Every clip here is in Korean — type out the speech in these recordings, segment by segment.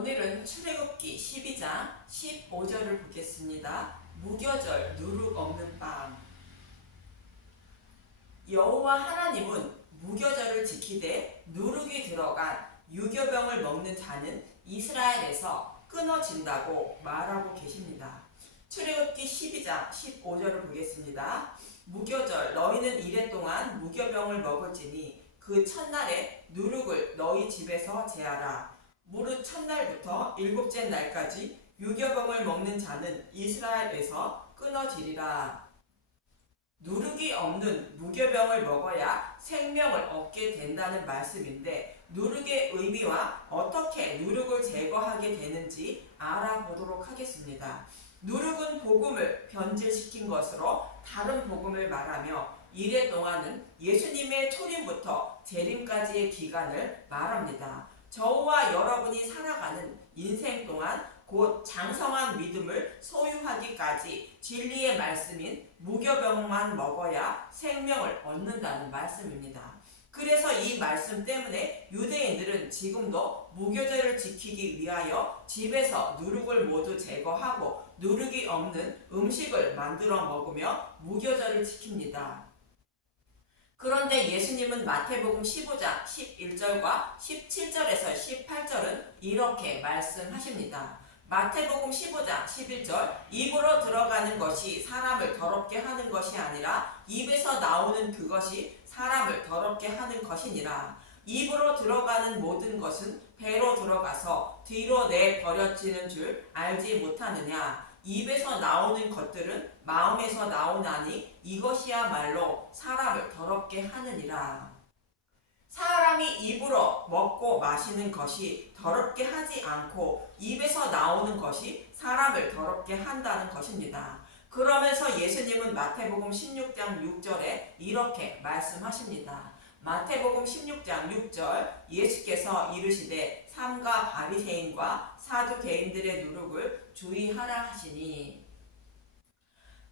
오늘은 출애굽기 12장 15절을 보겠습니다. 무교절 누룩 없는 빵. 여호와 하나님은 무교절을 지키되 누룩이 들어간 유교병을 먹는 자는 이스라엘에서 끊어진다고 말하고 계십니다. 출애굽기 12장 15절을 보겠습니다. 무교절 너희는 이래 동안 무교병을 먹을지니 그 첫날에 누룩을 너희 집에서 제하라. 무릇 첫날부터 일곱째 날까지 유교병을 먹는 자는 이스라엘에서 끊어지리라. 누룩이 없는 무교병을 먹어야 생명을 얻게 된다는 말씀인데, 누룩의 의미와 어떻게 누룩을 제거하게 되는지 알아보도록 하겠습니다. 누룩은 복음을 변질시킨 것으로 다른 복음을 말하며, 이래 동안은 예수님의 초림부터 재림까지의 기간을 말합니다. 저와 여러분이 살아가는 인생 동안 곧 장성한 믿음을 소유하기까지 진리의 말씀인 무교병만 먹어야 생명을 얻는다는 말씀입니다. 그래서 이 말씀 때문에 유대인들은 지금도 무교절을 지키기 위하여 집에서 누룩을 모두 제거하고 누룩이 없는 음식을 만들어 먹으며 무교절을 지킵니다. 그런데 예수님은 마태복음 15장 11절과 17절에서 18절은 이렇게 말씀하십니다. 마태복음 15장 11절, 입으로 들어가는 것이 사람을 더럽게 하는 것이 아니라 입에서 나오는 그것이 사람을 더럽게 하는 것이니라. 입으로 들어가는 모든 것은 배로 들어가서 뒤로 내버려지는 줄 알지 못하느냐. 입에서 나오는 것들은 마음에서 나오나니 이것이야말로 사람을 더럽게 하느니라. 사람이 입으로 먹고 마시는 것이 더럽게 하지 않고 입에서 나오는 것이 사람을 더럽게 한다는 것입니다. 그러면서 예수님은 마태복음 16장 6절에 이렇게 말씀하십니다. 마태복음 16장 6절, 예수께서 이르시되 삼가 바리새인과 사두개인들의 누룩을 주의하라 하시니.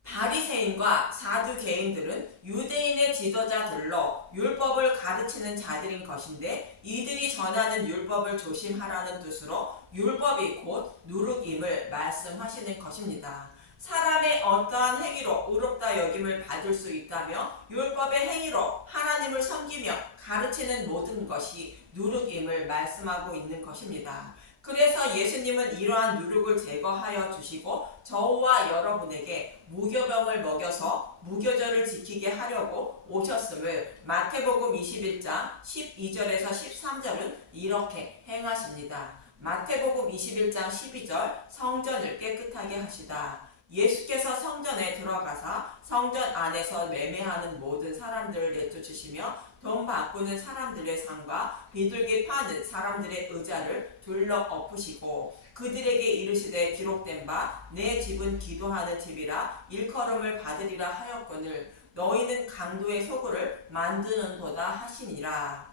바리새인과 사두개인들은 유대인의 지도자들로 율법을 가르치는 자들인 것인데, 이들이 전하는 율법을 조심하라는 뜻으로 율법이 곧 누룩임을 말씀하시는 것입니다. 사람의 어떠한 행위로 의롭다 여김을 받을 수 있다며 율법의 행위로 하나님을 섬기며 가르치는 모든 것이 누룩임을 말씀하고 있는 것입니다. 그래서 예수님은 이러한 누룩을 제거하여 주시고 저와 여러분에게 무교병을 먹여서 무교절을 지키게 하려고 오셨음을 마태복음 21장 12절에서 13절은 이렇게 행하십니다. 마태복음 21장 12절, 성전을 깨끗하게 하시다. 예수께서 성전에 들어가사 성전 안에서 매매하는 모든 사람들을 내쫓으시며 돈 바꾸는 사람들의 상과 비둘기 파는 사람들의 의자를 둘러 엎으시고 그들에게 이르시되 기록된 바 내 집은 기도하는 집이라 일컬음을 받으리라 하였거늘 너희는 강도의 소굴을 만드는도다 하시니라.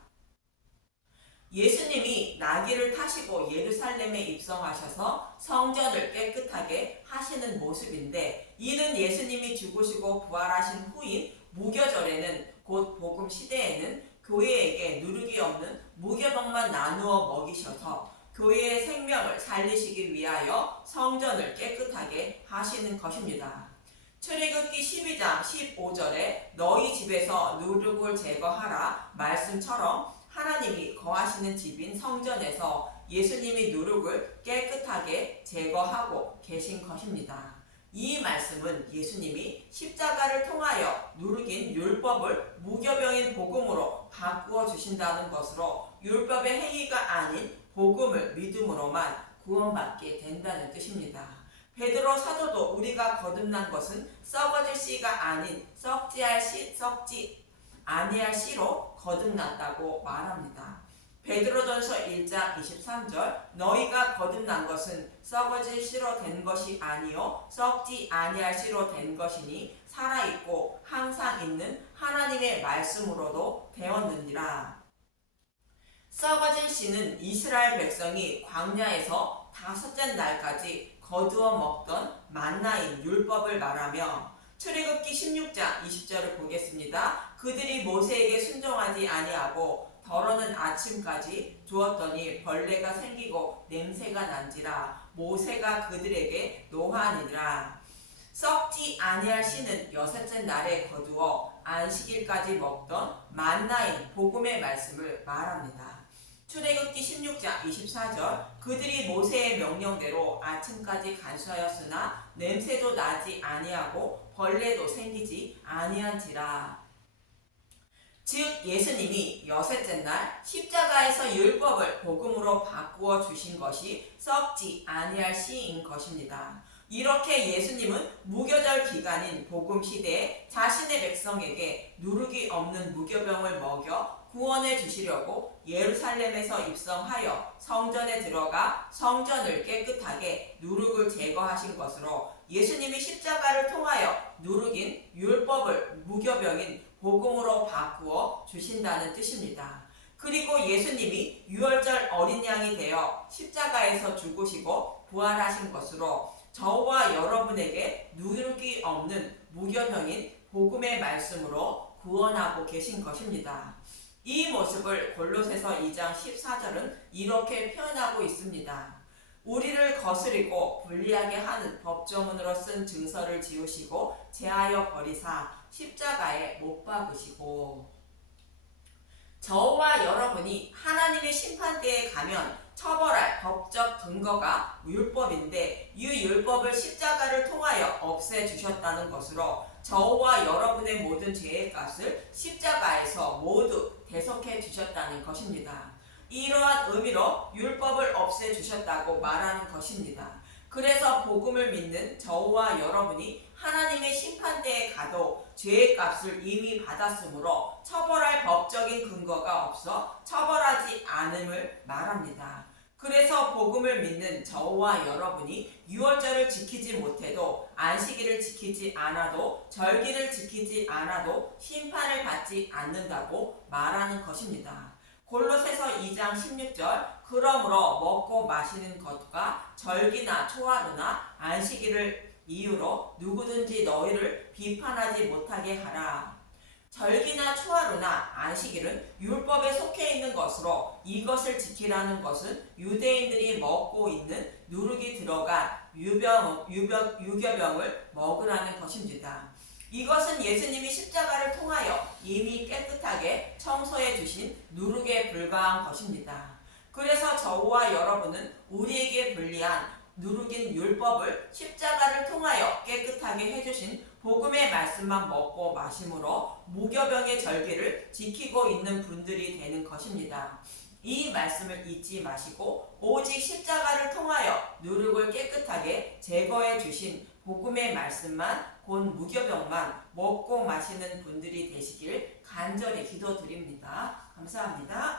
예수님이 나귀를 타시고 예루살렘에 입성하셔서 성전을 깨끗하게 하시는 모습인데, 이는 예수님이 죽으시고 부활하신 후인 무교절에는 곧 복음 시대에는 교회에게 누룩이 없는 무교병만 나누어 먹이셔서 교회의 생명을 살리시기 위하여 성전을 깨끗하게 하시는 것입니다. 출애굽기 12장 15절에 너희 집에서 누룩을 제거하라 말씀처럼 하나님이 거하시는 집인 성전에서 예수님이 누룩을 깨끗하게 제거하고 계신 것입니다. 이 말씀은 예수님이 십자가를 통하여 누룩인 율법을 무교병인 복음으로 바꾸어 주신다는 것으로 율법의 행위가 아닌 복음을 믿음으로만 구원받게 된다는 뜻입니다. 베드로 사도도 우리가 거듭난 것은 썩어질 씨가 아닌 썩지 아니할 씨로 거듭났다고 말합니다. 베드로전서 1장 23절, 너희가 거듭난 것은 썩어질 씨로 된 것이 아니요 썩지 아니할 씨로 된 것이니 살아있고 항상 있는 하나님의 말씀으로도 되었느니라. 썩어질 씨는 이스라엘 백성이 광야에서 다섯째 날까지 거두어 먹던 만나인 율법을 말하며, 출애굽기 16장 20절을 보겠습니다. 그들이 모세에게 순종하지 아니하고 더러는 아침까지 두었더니 벌레가 생기고 냄새가 난지라 모세가 그들에게 노하니라. 썩지 아니할 씨는 여섯째 날에 거두어 안식일까지 먹던 만나인 복음의 말씀을 말합니다. 출애굽기 16장 24절 그들이 모세의 명령대로 아침까지 간수하였으나 냄새도 나지 아니하고 벌레도 생기지 아니한지라. 즉 예수님이 여섯째 날 십자가에서 율법을 복음으로 바꾸어 주신 것이 썩지 아니할 씨인 것입니다. 이렇게 예수님은 무교절 기간인 복음 시대에 자신의 백성에게 누룩이 없는 무교병을 먹여 구원해 주시려고 예루살렘에서 입성하여 성전에 들어가 성전을 깨끗하게 누룩을 제거하신 것으로 예수님이 십자가를 통하여 누룩인 율법을 무교병인 복음으로 바꾸어 주신다는 뜻입니다. 그리고 예수님이 유월절 어린 양이 되어 십자가에서 죽으시고 부활하신 것으로 저와 여러분에게 누룩이 없는 무교병인 복음의 말씀으로 구원하고 계신 것입니다. 이 모습을 골로새서 2장 14절은 이렇게 표현하고 있습니다. 우리를 거스리고 불리하게 하는 법조문으로 쓴 증서를 지우시고 제하여 버리사 십자가에 못 박으시고. 저와 여러분이 하나님의 심판대에 가면 처벌할 법적 근거가 율법인데 이 율법을 십자가를 통하여 없애주셨다는 것으로 저와 여러분의 모든 죄의 값을 십자가에서 모두 대속해 주셨다는 것입니다. 이러한 의미로 율법을 없애주셨다고 말하는 것입니다. 그래서 복음을 믿는 저와 여러분이 하나님의 심판대에 가도 죄의 값을 이미 받았으므로 처벌할 법적인 근거가 없어 처벌하지 않음을 말합니다. 그래서 복음을 믿는 저와 여러분이 유월절을 지키지 못해도 안식일을 지키지 않아도 절기를 지키지 않아도 심판을 받지 않는다고 말하는 것입니다. 골로새서 2장 16절 그러므로 먹고 마시는 것과 절기나 초하루나 안식일을 이유로 누구든지 너희를 비판하지 못하게 하라. 절기나 초하루나 안식일은 율법에 속해 있는 것으로 이것을 지키라는 것은 유대인들이 먹고 있는 누룩이 들어간 유교병을 먹으라는 것입니다. 이것은 예수님이 십자가를 통하여 이미 깨끗하게 청소해 주신 누룩에 불과한 것입니다. 그래서 저와 여러분은 우리에게 불리한 누룩인 율법을 십자가를 통하여 깨끗하게 해주신 복음의 말씀만 먹고 마심으로 무교병의 절기를 지키고 있는 분들이 되는 것입니다. 이 말씀을 잊지 마시고 오직 십자가를 통하여 누룩을 깨끗하게 제거해 주신 복음의 말씀만 곧 무교병만 먹고 마시는 분들이 되시길 간절히 기도드립니다. 감사합니다.